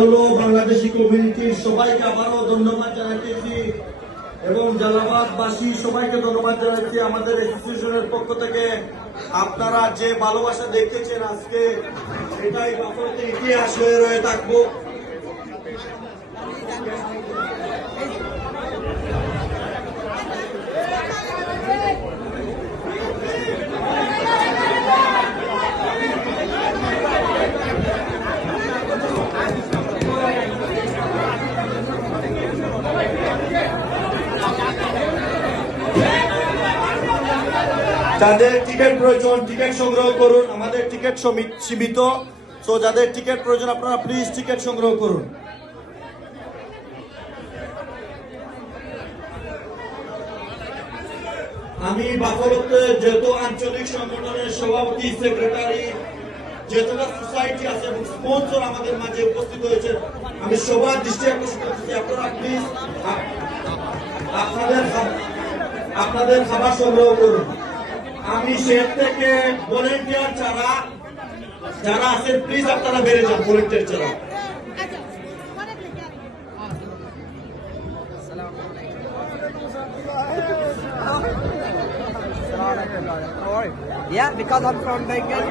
Buffalo Bangladeshi কমিউনিটির সবাইকে আবারও ধন্যবাদ জানাইতেছি এবং জালালাবাদবাসী সবাইকে ধন্যবাদ জানাচ্ছি আমাদের অ্যাসোসিয়েশনের পক্ষ থেকে। আপনারা যে ভালোবাসা দেখতেছেন আজকে, এটাই বাফলোতে ইতিহাস হয়ে রয়ে থাকবো। যাদের টিকিট প্রয়োজন টিকিট সংগ্রহ করুন, আমাদের টিকিট সীমিত। তো যাদের টিকিট প্রয়োজন আপনারা প্লিজ টিকিট সংগ্রহ করুন। আমি বাফলোতে যত আঞ্চলিক সংগঠনের সভাপতি, সেক্রেটারি, যেতটা সোসাইটি আছে এবং স্পন্সর আমাদের মাঝে উপস্থিত হয়েছে, আমি সবার দৃষ্টি আকর্ষণ করতেছি আপনারা প্লিজ আপনাদের খাবার সংগ্রহ করুন। আমি শেষ থেকে ভলেন্টিয়ার যারা আছেন প্লিজ আপনারা বেড়ে যান, ভলেন্টিয়ার ছাড়া। Yeah, because I'm from Bengal.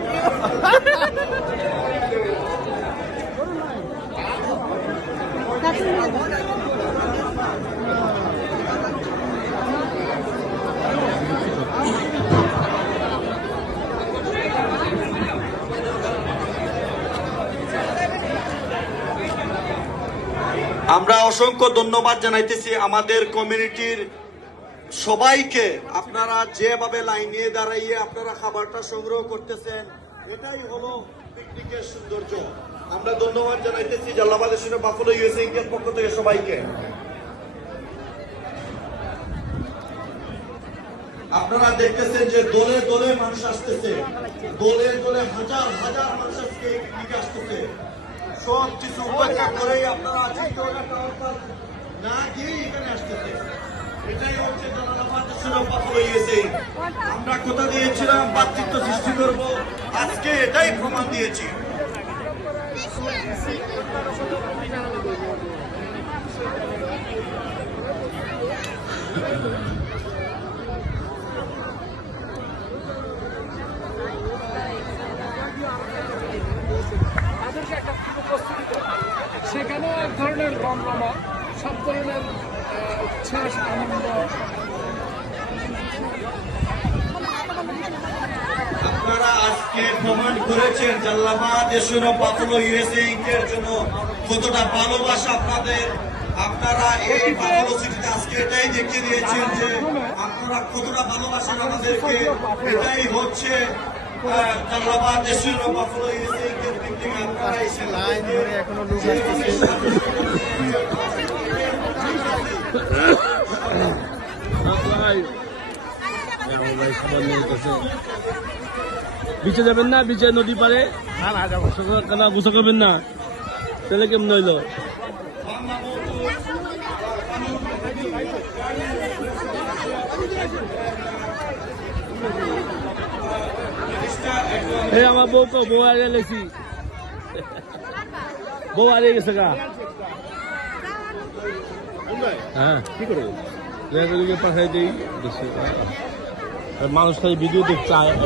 আমরা অসংখ্য ধন্যবাদ জানাইতেছি আমাদের কমিউনিটির সবাইকে। আপনারা যেভাবে লাইনে দাঁড়াইয়ে আপনারা খাবারটা সংগ্রহ করতেছেন, এটাই হলো পিকনিকের সৌন্দর্য। আমরা ধন্যবাদ জানাইতেছি জালালাবাদ বাফলো ইউএসএ ইন্ডিয়ার পক্ষ থেকে সবাইকে। আপনারা দেখতেছেন যে দলে দলে মানুষ আসতেছে, দলে দলে হাজার হাজার মানুষ আজকে এই পিকনিকে আসতেছে। সব কিছু উপেক্ষা করেই আপনারা না গিয়ে এখানে আসতেছে। এটাই হচ্ছে জালালাবাদ বাফলো ইউএসএ। আমরা কথা দিয়েছিলাম ভ্রাতৃত্ব সৃষ্টি করব, আজকে এটাই প্রমাণ দিয়েছি। সেখানে এক ধরনের রমরমা, সব ধরনের উচ্ছ্বাস, আনন্দ। আপনারা আজকে প্রমাণ করেছেন জালালাবাদ বাফলো ইউএসএ ইন্ডিয়ার জন্য কতটা ভালোবাসা আপনাদের। আপনারা এই বাফলো সিটিতে আজকে এটাই দেখিয়ে দিয়েছেন যে আপনারা কতটা ভালোবাসেন আমাদেরকে। এটাই হচ্ছে জালালাবাদ বাফলো ইউএসএ ইন্ডিয়ার পিকনিক। আপনারা এসে লাইন ধরে এখনো লোক বিচে যাবেন না? বিচে নদী পারে কেন গোসল করবেন না? তাহলে কেমন হইল? এই আমার বউকে বউ হারিয়ে লেছি, বউ হারিয়ে গেছে গা। হ্যাঁ, কি করে পাঠাই দিই। মানুষ খালি ভিডিও দেখতে